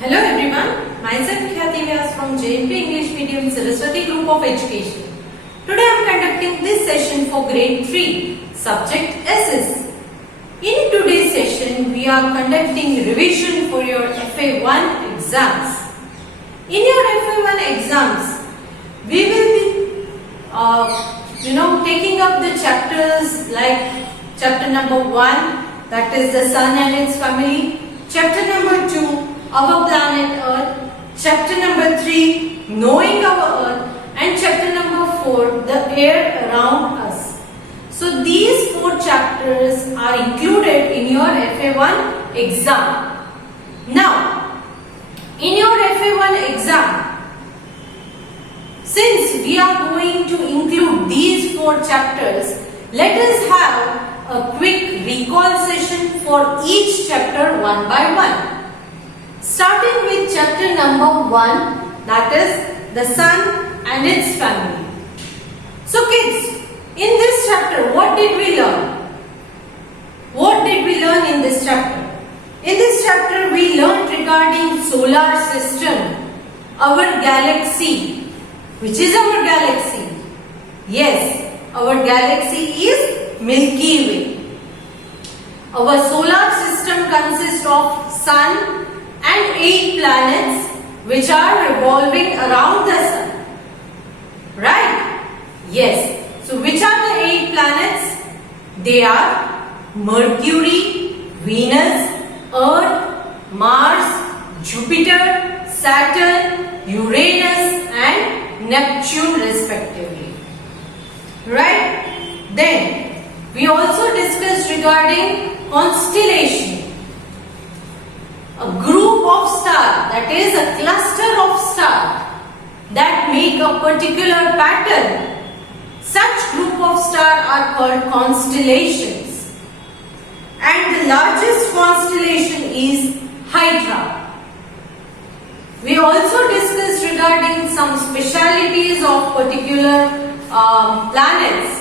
Hello everyone, myself Khyati Vyas from JMP English Medium Saraswati Group of Education. Today I am conducting this session for grade 3, subject SS. In today's session, we are conducting revision for your FA1 exams. In your FA1 exams, we will be taking up the chapters like chapter number 1, that is the Sun and its family, chapter number 2, our planet Earth, chapter number 3, knowing our Earth, and chapter number 4, the air around us. So these 4 chapters are included in your FA1 exam. Now, in your FA1 exam, since we are going to include these 4 chapters, let us have a quick recall session for each chapter one by one. Starting with chapter number 1, that is the Sun and its family. So kids, in this chapter, what did we learn? What did we learn in this chapter? In this chapter, we learned regarding solar system, our galaxy. Which is our galaxy? Yes, our galaxy is Milky Way. Our solar system consists of Sun and 8 planets which are revolving around the Sun. Right? Yes. So which are the 8 planets? They are Mercury, Venus, Earth, Mars, Jupiter, Saturn, Uranus and Neptune respectively. Right? Then we also discussed regarding constellation. A group of stars, that is a cluster of stars that make a particular pattern. Such group of stars are called constellations. And the largest constellation is Hydra. We also discussed regarding some specialities of particular planets.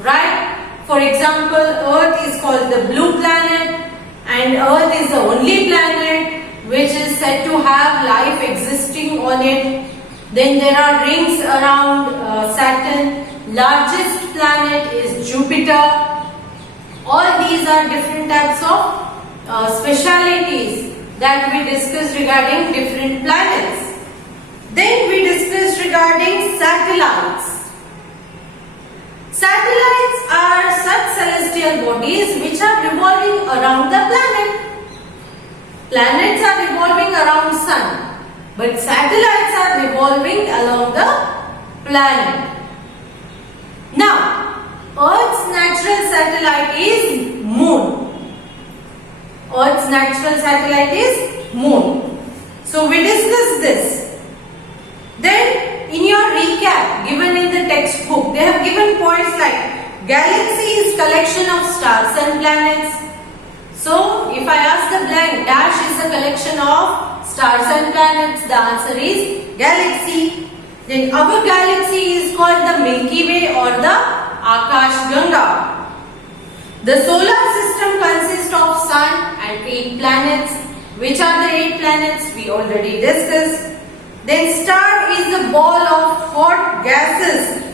Right? For example, Earth is called the blue planet. And Earth is the only planet which is said to have life existing on it. Then there are rings around Saturn. Largest planet is Jupiter. All these are different types of specialities that we discussed regarding different planets. Then we discussed regarding satellites. Satellites are such celestial bodies which are revolving around the planet. Planets are revolving around Sun, but satellites are revolving along the planet. Now, Earth's natural satellite is Moon. Earth's natural satellite is Moon. So we discussed this. Then in your recap given in the textbook, they have given points like galaxy is collection of stars and planets. So if I ask the blank, dash is a collection of stars and planets, the answer is galaxy. Then our galaxy is called the Milky Way or the Akash Ganga. The solar system consists of Sun and 8 planets. Which are the 8 planets? We already discussed. Then star is a ball of hot gases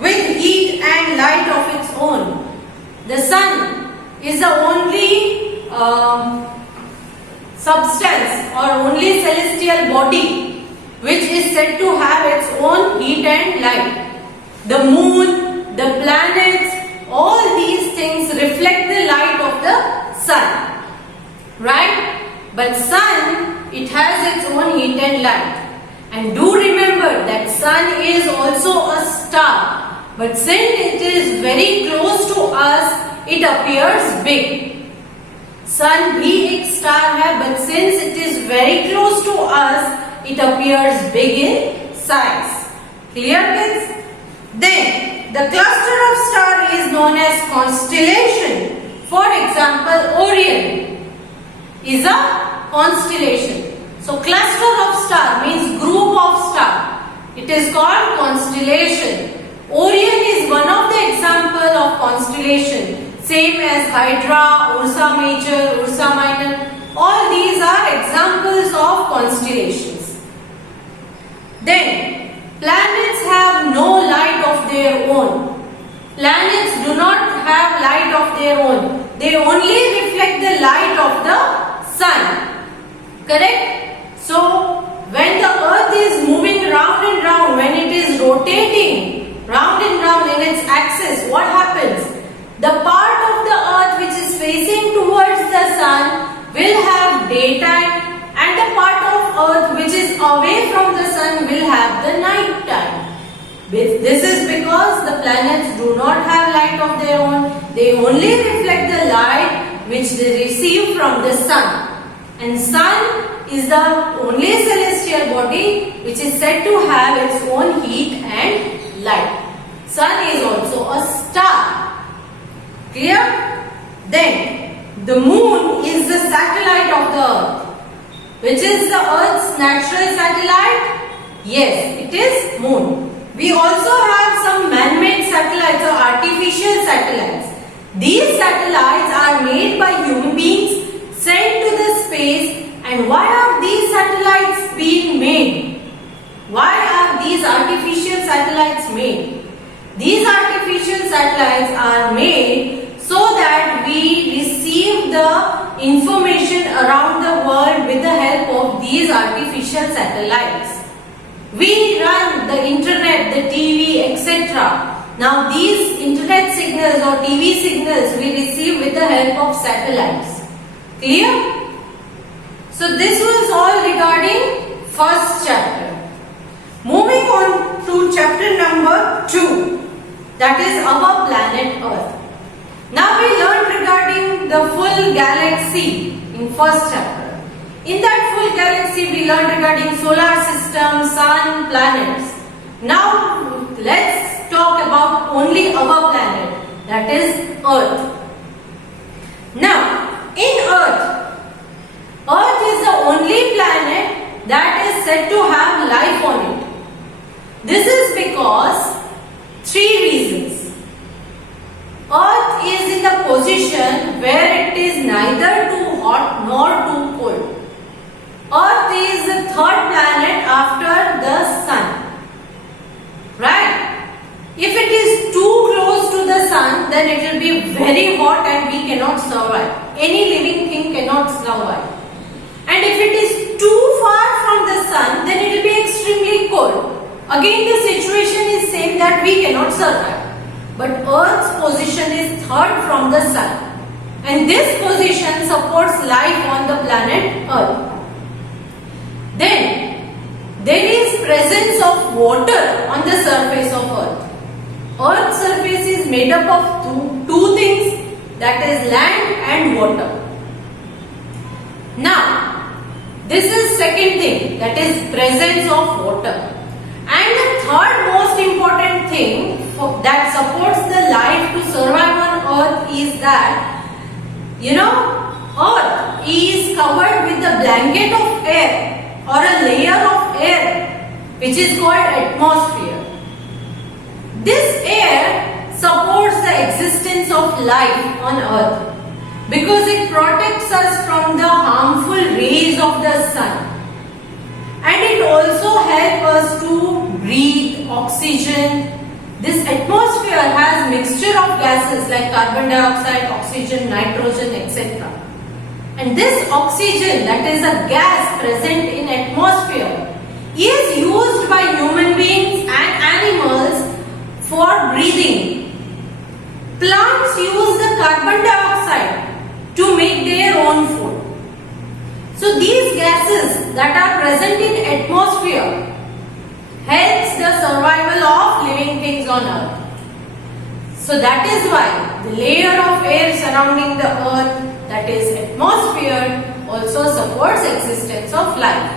with heat and light of its own. The Sun is the only substance or only celestial body which is said to have its own heat and light. The Moon, the planets, all these things reflect the light of the Sun. Right? But Sun, it has its own heat and light. And do remember that Sun is also a star. But since it is very close to us, it appears big. Sun भी एक star है, but since it is very close to us, it appears big in size. Clear kids? Then the cluster of stars is known as constellation. For example, Orion is a constellation. So cluster of star means group of star. It is called constellation. Orion is one of the example of constellation. Same as Hydra, Ursa Major, Ursa Minor. All these are examples of constellations. Then, planets have no light of their own. Planets do not have light of their own. They only reflect the light of the sun. Correct? So, when the earth is moving round and round, when it is rotating round and round in its axis, what happens? The part of the earth which is facing towards the sun will have daytime, and the part of earth which is away from the sun will have the night time. This is because the planets do not have light of their own. They only reflect the light which they receive from the sun. And sun is the only celestial body which is said to have its own heat and light. Sun is also a star. Clear? Then, the moon is the satellite of the earth. Which is the earth's natural satellite? Yes, it is moon. We also have some man-made satellites or artificial satellites. These satellites are made by human beings, sent to the space. And why are these satellites being made? Why are these artificial satellites made? These artificial satellites are made so that we receive the information around the world with the help of these artificial satellites. We run the internet, the TV, etc. Now these internet signals or TV signals we receive with the help of satellites. Clear? So this was all regarding first chapter. Moving on to chapter number 2, that is our planet Earth. Now we learned regarding the full galaxy in first chapter. In that full galaxy we learned regarding solar system, sun, planets. Now let's talk about only our planet, that is Earth. Now in Earth is the only planet that is said to have life on it. This is because 3 reasons. Earth is in the position where it is neither too hot nor too cold. Earth is the 3rd planet after the sun. Right? If it is too close to the sun, then it will be very hot and we cannot survive. Any living thing cannot survive. And if it is too far from the sun, then it will be extremely cold. Again the situation is same that we cannot survive. But Earth's position is 3rd from the sun. And this position supports life on the planet Earth. Then, there is presence of water on the surface of Earth. Earth's surface is made up of two things, that is land and water. Now, this is second thing, that is presence of water. And the third most important thing that supports the life to survive on Earth is that, Earth is covered with a blanket of air or a layer of air which is called atmosphere. This air supports the existence of life on Earth because it protects us from the harmful rays of the sun. And it also helps us to breathe oxygen. This atmosphere has mixture of gases like carbon dioxide, oxygen, nitrogen, etc. And this oxygen, that is a gas present in atmosphere, is used by human beings and animals for breathing. Plants use the carbon dioxide to make their own food. So these gases that are present in atmosphere helps the survival of living things on Earth. So that is why the layer of air surrounding the Earth, that is atmosphere, also supports existence of life.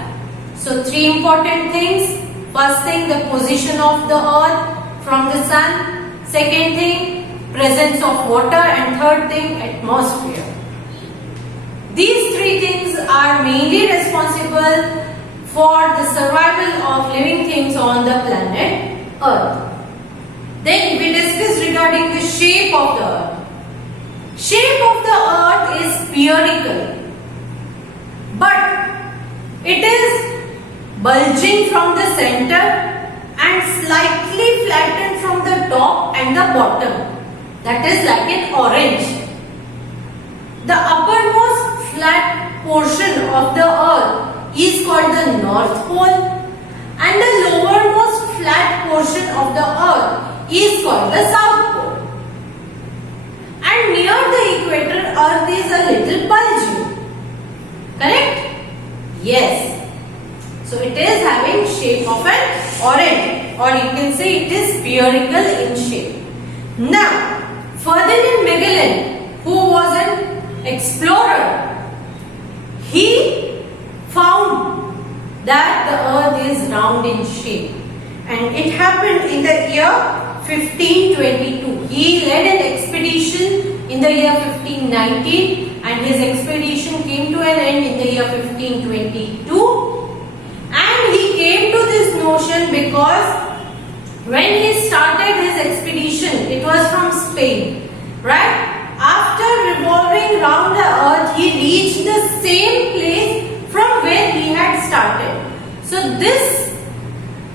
So 3 important things. First thing, the position of the Earth from the sun. Second thing, presence of water, and third thing, atmosphere. These 3 things are mainly responsible for the survival of living things on the planet Earth. Then we discussed regarding the shape of the Earth. Shape of the Earth is spherical. It is bulging from the center and slightly flattened from the top and the bottom. That is like an orange. The uppermost flat portion of the earth is called the North Pole, and the lowermost flat portion of the earth is called the South Pole. And near the equator, earth is a little bulgy. Correct? Yes. So it is having shape of an orange, or you can say it is spherical in shape. Now, Ferdinand Magellan, who was an explorer, he found that the earth is round in shape, and it happened in the year 1522. He led an expedition in the year 1519, and his expedition came to an end in the year 1522. And he came to this notion because when he started his expedition, it was from Spain, right? After revolving round the earth, he reached the same place from where he had started. So this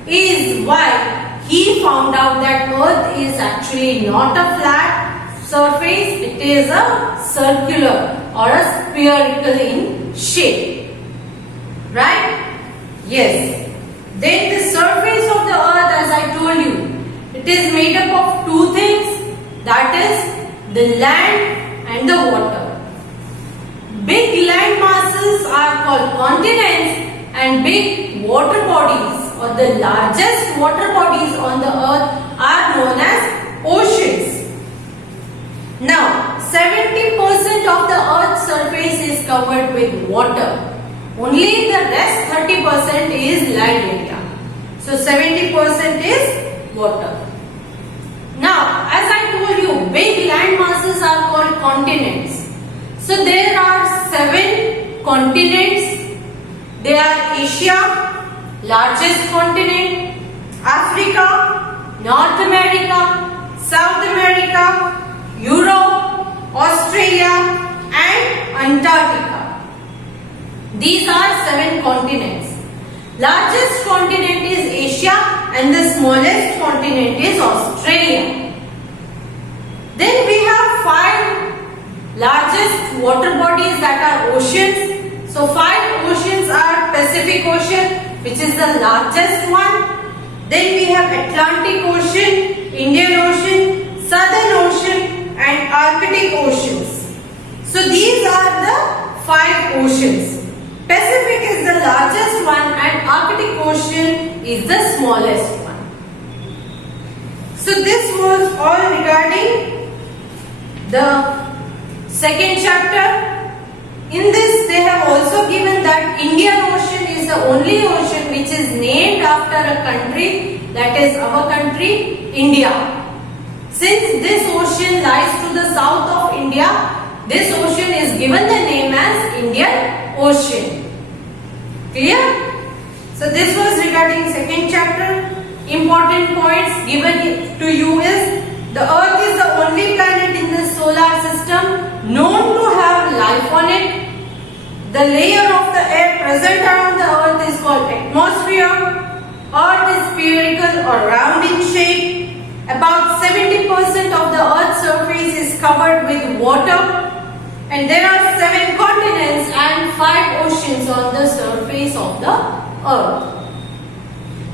is why he found out that earth is actually not a flat surface, it is a circular or a spherical in shape, right? Yes. Then the surface of the earth, as I told you, it is made up of two things, that is the land and the water. Big land masses are called continents, and big water bodies or the largest water bodies on the earth are known as oceans. Now, 70% of the earth's surface is covered with water. Only the rest 30% is land area. So 70% is water. Now, as I told you, big land masses are called continents. So there are 7 continents. They are Asia, largest continent, Africa, North America, South America, Europe, Australia, and Antarctica. These are 7 continents. Largest continent is Asia and the smallest continent is Australia. Then we have 5 largest water bodies that are oceans. So 5 oceans are Pacific Ocean, which is the largest one. Then we have Atlantic Ocean, Indian Ocean, Southern Ocean, and Arctic Oceans. So these are the 5 oceans. Pacific is the largest one and Arctic Ocean is the smallest one. So this was all regarding the second chapter. In this they have also given that Indian Ocean is the only ocean which is named after a country, that is our country, India. Since this ocean lies to the south of India, this ocean is given the name as Indian Ocean. Clear? So this was regarding second chapter. Important points given to you is the earth is the only planet in the solar system known to have life on it. The layer of the air present around the earth is called atmosphere. Earth is spherical or round in shape. About 70% of the earth's surface is covered with water. And there are 7 continents and 5 oceans on the surface of the earth.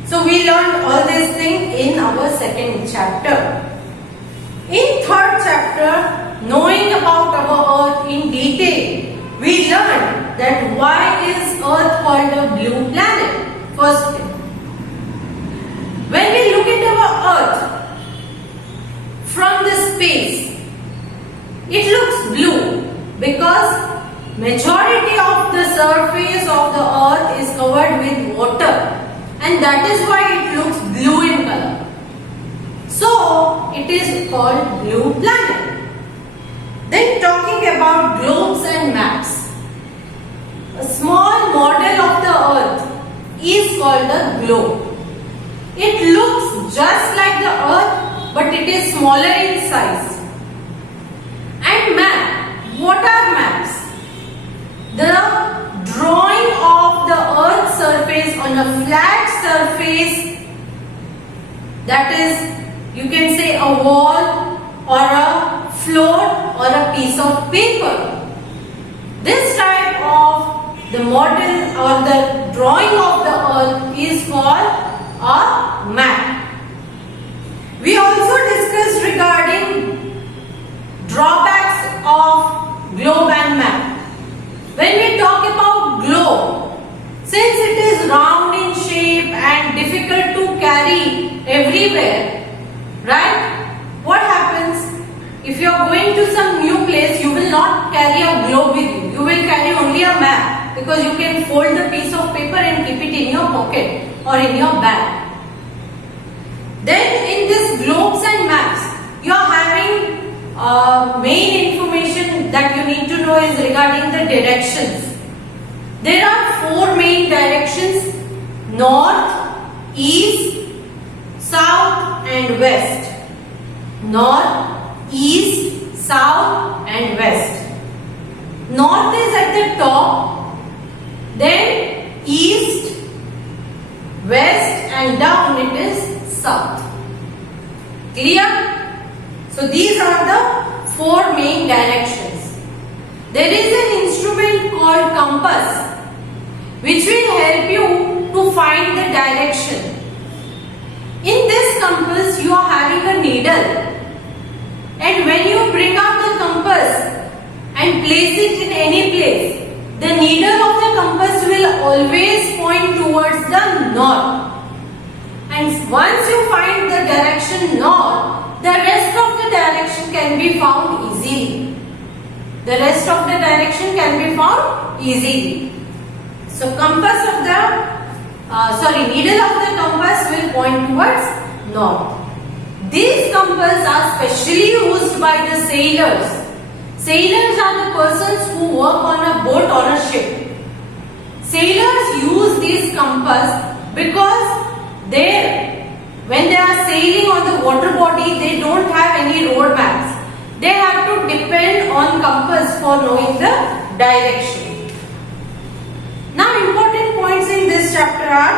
So we learned all these things in our second chapter. In third chapter, knowing about our earth in detail, we learned that why is earth called a blue planet? First thing. When we look at our earth from the space, it looks blue because majority of the surface of the earth is covered with water, and that is why it looks blue in color. So it is called blue planet. Then talking about globes and maps. A small model of the earth is called a globe. It looks just like the earth, but it is smaller in size. And map. What are maps? The drawing of the earth on a flat surface, that is, you can say a wall or a floor or a piece of paper. This type of the model or the drawing of the earth is called a map. We also discussed regarding drawbacks of globe and map. When we talk about globe, since it is round in shape and difficult to carry everywhere, right? What happens? If you are going to some new place, you will not carry a globe with you. You will carry only a map because you can fold the piece of paper and keep it in your pocket or in your bag. Then in this globes and maps, you are having main information that you need to know is regarding the directions. There are 4 main directions: north, east, south and west. North, east, south and west. North is at the top, then east, west and down it is south. Clear? So these are the 4 main directions. There is an instrument called compass which will help you to find the direction. In this compass you are having a needle, and when you bring out the compass and place it in any place, the needle of the compass will always point towards the north. And once you find the direction north, the rest of the direction can be found easily. The rest of the direction can be found easily. So compass of the needle of the compass will point towards north. These compasses are specially used by the sailors. Sailors are the persons who work on a boat or a ship. Sailors use these compass because when they are sailing on the water body, they don't have any road maps. They have to depend on compass for knowing the direction. Now important points in this chapter are: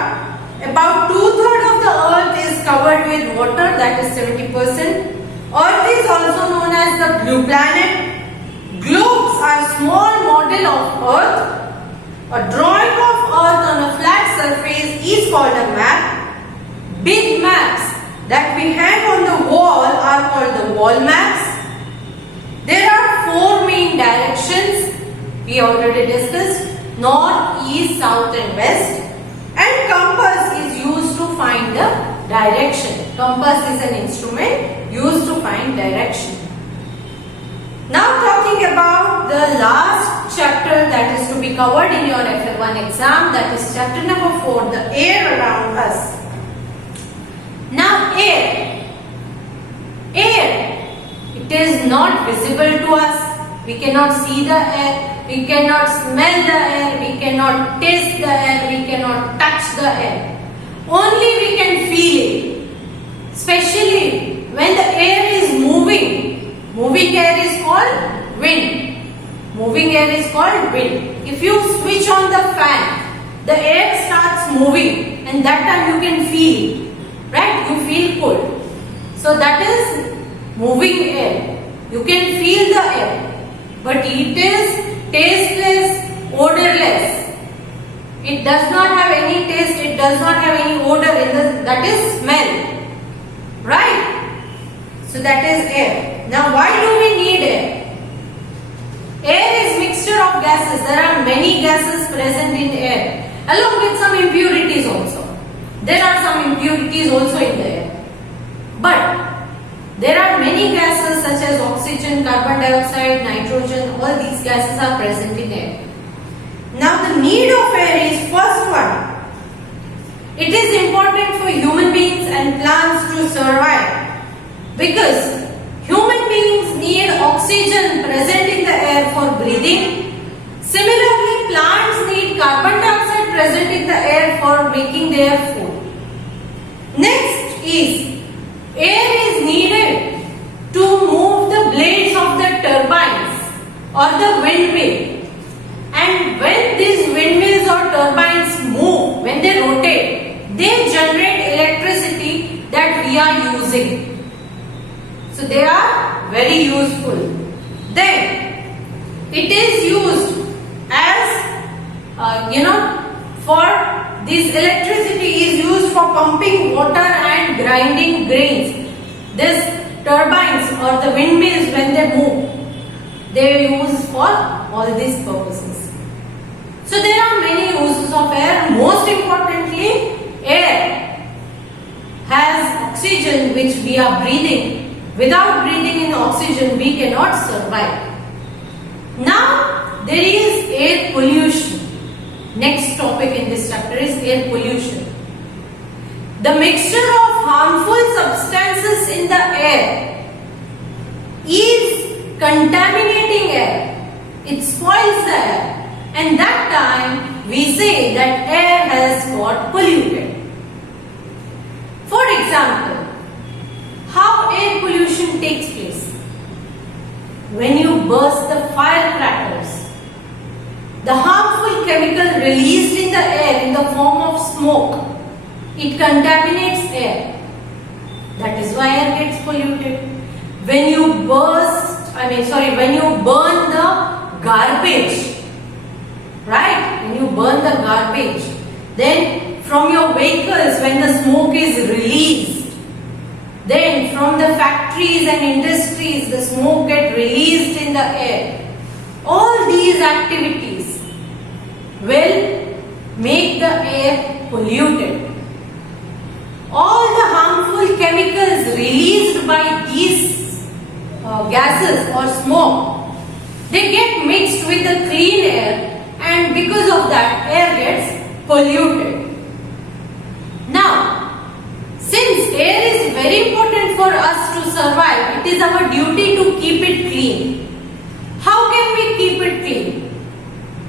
about 2/3 of the earth is covered with water, that is 70%. Earth is also known as the blue planet. Globes are small model of earth. A drawing of earth on a flat surface is called a map. Big maps that we hang on the wall are called the wall maps. There are 4 main directions we already discussed: north, east, south and west. And compass is used to find the direction. Compass is an instrument used to find direction. Now talking about the last chapter that is to be covered in your FL1 exam, that is chapter number 4, the air around us. Now air, it is not visible to us. We cannot see the air, we cannot smell the air, we cannot taste the air, we cannot touch the air. Only we can feel it. Especially when the air is moving. Moving air is called wind. Moving air is called wind. If you switch on the fan, the air starts moving and that time you can feel it. Right? You feel cold. So that is moving air. You can feel the air. But it is tasteless, odorless. It does not have any taste, it does not have any odor, that is smell. Right? So that is air. Now why do we need air? Air is mixture of gases. There are many gases present in air, along with some impurities also. There are some impurities also in the air. But there are many gases such as oxygen, carbon dioxide, nitrogen, all these gases are present in air. Now the need of air is first one. It is important for human beings and plants to survive because human beings need oxygen present in the air for breathing. Similarly, plants need carbon dioxide present in the air for making their food. Next is air is needed to move the blades of the turbines or the windmill. And when these windmills or turbines move, when they rotate, generate electricity that we are using. So they are very useful. Then it is used as for this electricity is used for pumping water and grinding grains. This turbines or the windmills, when they move, they use for all these purposes. So there are many uses of air. Most importantly, air has oxygen which we are breathing. Without breathing in oxygen, we cannot survive. Now there is air pollution. Next topic in this chapter is air pollution. The mixture of harmful substances in the air is contaminating air. It spoils the air, and that time we say that air has got polluted. For example, how air pollution takes place? When you burst the firecrackers, the harmful chemical released in the air in the form of smoke, it contaminates air. That is why air gets polluted. When you when you burn the garbage, right? When you burn the garbage, then from your vehicles, when the smoke is released, then from the factories and industries, the smoke gets released in the air. All these activities will make the air polluted. All the harmful chemicals released by these gases or smoke, they get mixed with the clean air, and because of that, air gets polluted. Now, since air is very important for us to survive, it is our duty to keep it clean. How can we keep it clean?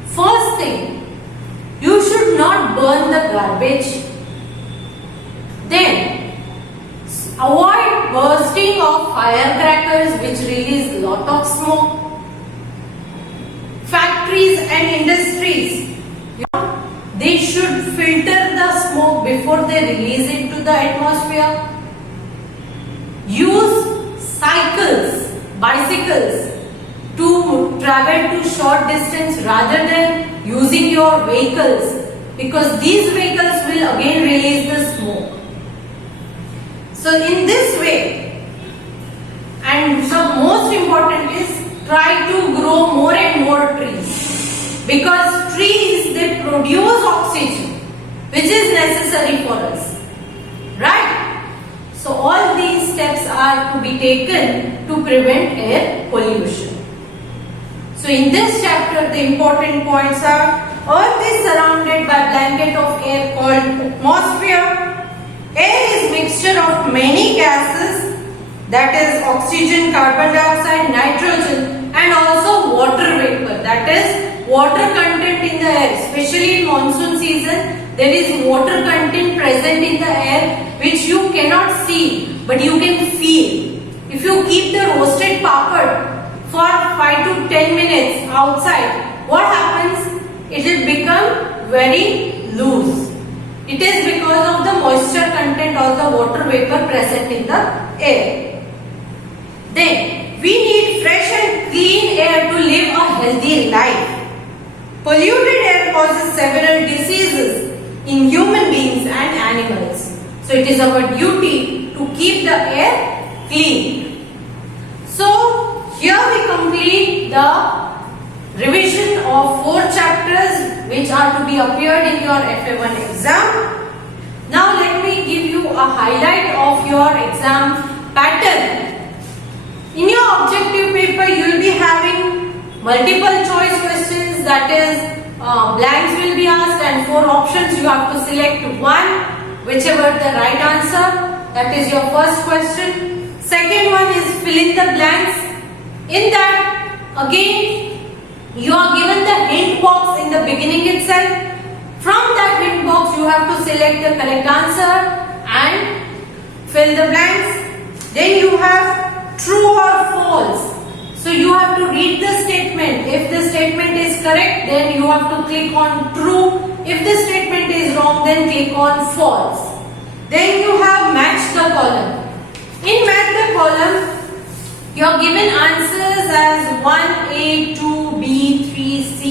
First thing, you should not burn the garbage. Then, avoid bursting of firecrackers which release lot of smoke. Factories and industries, they should filter the smoke before they release it to the atmosphere. Use bicycles to travel to short distance rather than using your vehicles, because these vehicles will again release the smoke. So in this way, and so most important is try to grow more and more trees, because trees, they produce oxygen which is necessary for us, right? So all these steps are to be taken to prevent air pollution. So in this chapter, the important points are: Earth is surrounded by a blanket of air called atmosphere. Air is mixture of many gases, that is oxygen, carbon dioxide, nitrogen, and also water vapor, that is water content in the air. Especially in monsoon season, there is water content present in the air which you cannot see, but you can feel. If you keep the roasted papad for 5 to 10 minutes outside, what happens? It will become very loose. It is because of the moisture content or the water vapor present in the air. Then, we need fresh and clean air to live a healthy life. Polluted air causes several diseases in human beings and animals. So, it is our duty to keep the air clean. So, here we complete the revision of 4 chapters which are to be appeared in your FA1 exam. Now let me give you a highlight of your exam pattern. In your objective paper, you will be having multiple choice questions, that is blanks will be asked and 4 options. You have to select one, whichever the right answer. That is your first question. Second one is fill in the blanks. In that, again, you are given the hint box in the beginning itself. From that hint box, you have to select the correct answer and fill the blanks. Then you have true or false. So you have to read the statement. If the statement is correct, then you have to click on true. If the statement is wrong, then click on false. Then you have match the column. In match the column, you are given answers as 1A, 2B, 3C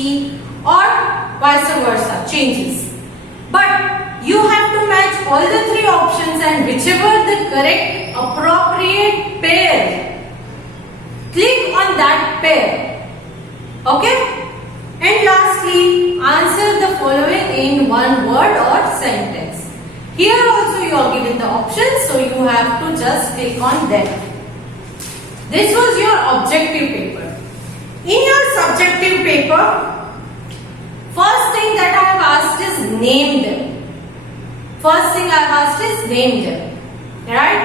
or vice versa, changes. But you have to match all the three options and whichever the correct appropriate pair, click on that pair. Okay? And lastly, answer the following in one word or sentence. Here also you are given the options, so you have to just click on them. This was your objective paper. In your subjective paper, first thing that I have asked is name them. First thing I have asked is name them. Right?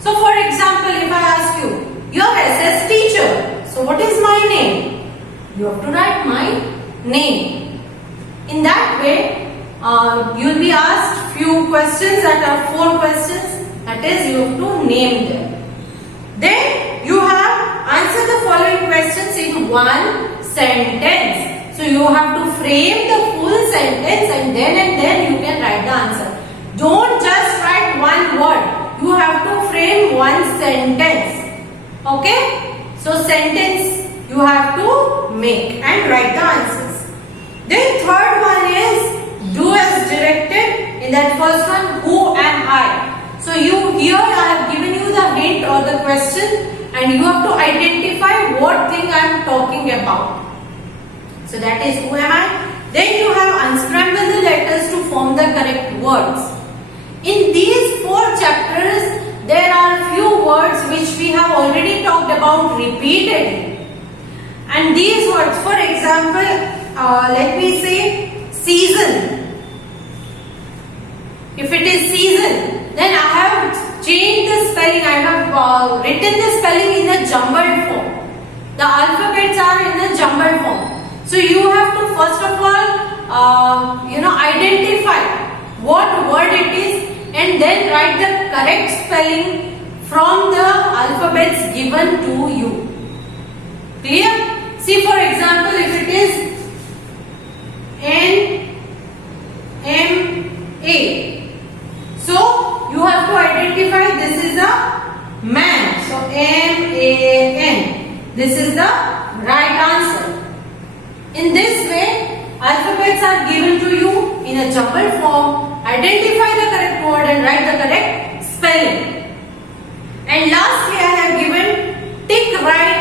So for example, if I ask you, your SS teacher, so what is my name? You have to write my name. In that way, you will be asked few questions that are 4 questions. That is, you have to name them. Then you have answered the following questions in one sentence. So you have to frame the full sentence and then you can write the answer. Don't just write one word. You have to frame one sentence. Okay? So sentence you have to make and write the answers. Then third one is do as directed. In that first one, who am I? So here I have given you the hint or the question and you have to identify what thing I am talking about. So that is who am I? Then you have unscrambled the letters to form the correct words. In these 4 chapters, there are few words which we have already talked about repeatedly. And these words, for example, let me say season. If it is season, then I have changed the spelling. I have written the spelling in a jumbled form. The alphabets are in a jumbled form. So you have to first of all, identify what word it is and then write the correct spelling from the alphabets given to you. Clear? See, for example, if it is N-M-A. So you have to identify this is a man. So M-A-N. This is the right answer. In this way, alphabets are given to you in a jumbled form. Identify the correct word and write the correct spelling. And lastly, I have given tick right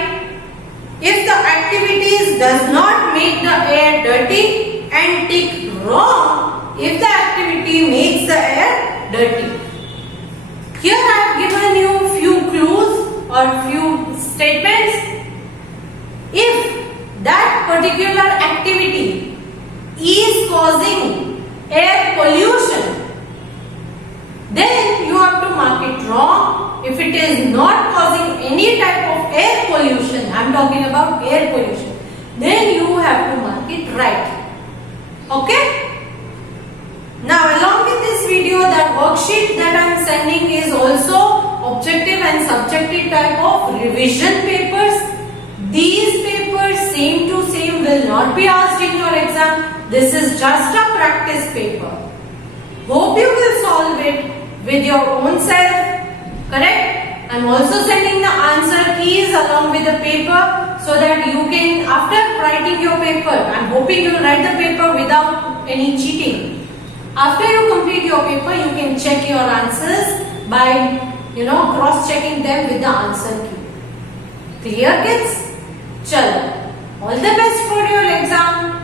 if the activities does not make the air dirty and tick wrong if the activity makes the air dirty. Here I have given you few clues or few statements. If that particular activity is causing air pollution, then you have to mark it wrong. If it is not causing any type of air pollution, I am talking about air pollution, then you have to mark it right. Okay? Now along with this video, that worksheet that I am sending is also objective and subjective type of revision papers. These papers same to same will not be asked in your exam. This is just a practice paper. Hope you will solve it with your own self. Correct? I am also sending the answer keys along with the paper so that you can, after writing your paper, I am hoping you will write the paper without any cheating. After you complete your paper, you can check your answers by, cross-checking them with the answer key. Clear, kids? Chalo. All the best for your exam.